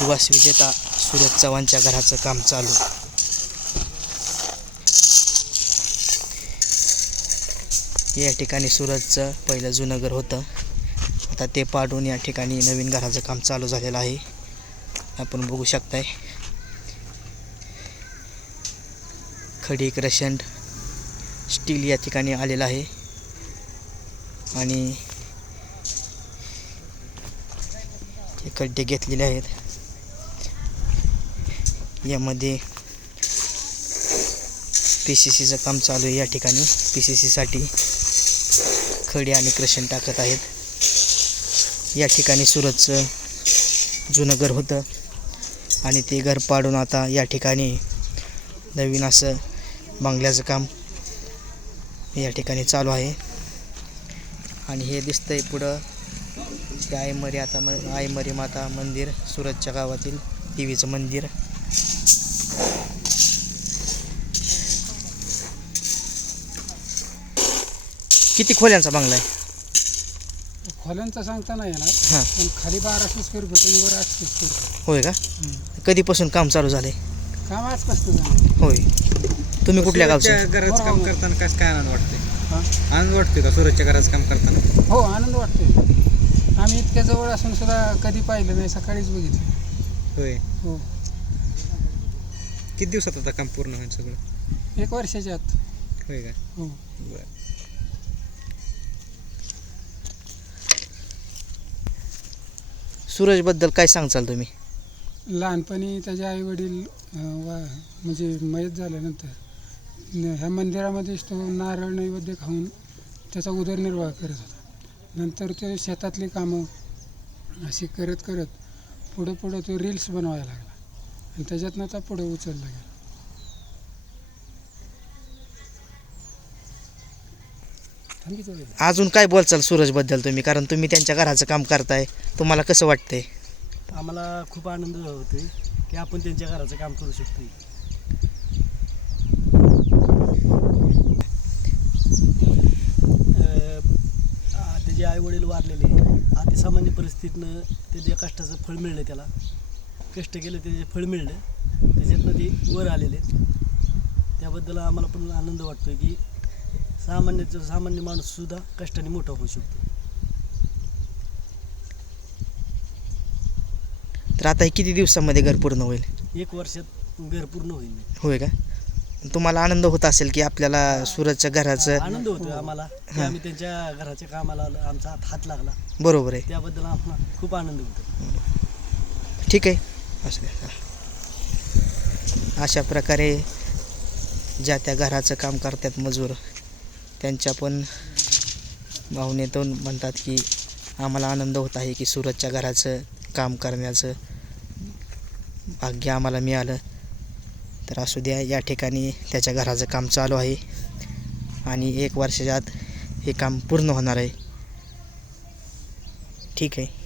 उपवास विजेता सुरज चव्हाणच्या घराचं काम चालू. या ठिकाणी सुरजचं पहिलं जुनं घर होतं. आता ते पाडून या ठिकाणी नवीन घराचं काम चालू झालेलं आहे. आपण बघू शकताय. खडी क्रशंड स्टील या ठिकाणी आलेलं आहे. आणि खड्डे घेतलेले आहेत. यामध्ये पी सी सीचं काम चालू आहे. या ठिकाणी पी सी सीसाठी खडे आणि क्रशन टाकत आहेत. या ठिकाणी सुरतचं जुनं घर होतं. आणि ते घर पाडून आता या ठिकाणी नवीन असं बंगल्याचं काम या ठिकाणी चालू आहे. आणि हे दिसतं आहे पुढं ते आईमरी आता म आईमरी माता मंदिर सुरतच्या गावातील देवीचं मंदिर. किती खोल्यांचा बंगला आहे? खोल्यांचा सांगता नाही येणार हां. पण खाली बाराशे स्क्वेअर फूट आणि वर आठशे स्क्वेअर होय का? कधीपासून काम चालू झालंय? काम आजपासून जाणार होय. तुम्ही कुठल्या गावचे? सुरतच्या घराचं काम. करताना कसं काय आनंद वाटते हां? आनंद वाटतोय का सुरतच्या घराचं काम करताना? हो आनंद वाटतोय. आम्ही इतक्या जवळ असून सुद्धा कधी पाहिलं नाही सकाळीच बघितलं. होय. हो. किती दिवसात आता काम पूर्ण होईल सगळं? एक वर्षाच्या आत. होय का? हो. बरं. सूरजबद्दल काय सांगचाल तुम्ही? लहानपणी त्याचे आई वडील वा म्हणजे मयत झाल्यानंतर न- ह्या मंदिरामध्येच तो नारळ नैवेद्य खाऊन त्याचा उदरनिर्वाह करत होता. नंतर ते शेतातली कामं अशी करत करत पुढं पुढं तो रील्स बनवायला लागला. आणि त्याच्यातनं आता पुढं उचलला गेला. अजून काय बोलचाल सूरजबद्दल तुम्ही? कारण तुम्ही त्यांच्या घराचं काम करताय. तुम्हाला कसं वाटतंय? आम्हाला खूप आनंद होतोय की आपण त्यांच्या घराचं काम करू शकतो त्याचे आई वडील वारलेले अतिसामान्य परिस्थितीनं त्याच्या कष्टाचं फळ मिळलं त्याला. कष्ट केलं त्याचे फळ मिळलं. त्याच्यातनं ते वर आलेले त्याबद्दल आम्हाला पण आनंद वाटतोय की सामान्य सामान्य माणूससुद्धा कष्टाने मोठा होऊ शकतो. तर आता हे किती दिवसामध्ये घर पूर्ण होईल? एक वर्षात घर पूर्ण होईल. होय का? तुम्हाला आनंद होत असेल की आपल्याला सूरजच्या घराचं आनंद होतोय आम्हाला. की आम्ही त्यांच्या घराच्या कामाला आमचा हात हात लागला. बरोबर आहे. त्याबद्दल आम्हाला खूप आनंद होतो ठीक आहे. असं द्या. अशा प्रकारे ज्या त्या घराचं काम करतात मजूर त्यांच्या पण भावनेतून म्हणतात की आम्हाला आनंद होत आहे की सूरजच्या घराचं काम करण्याचं भाग्य आम्हाला मिळालं. तर असू द्या या ठिकाणी त्याच्या घराचं काम चालू आहे आणि एक वर्षाच्या आत हे काम पूर्ण होणार आहे. ठीक आहे.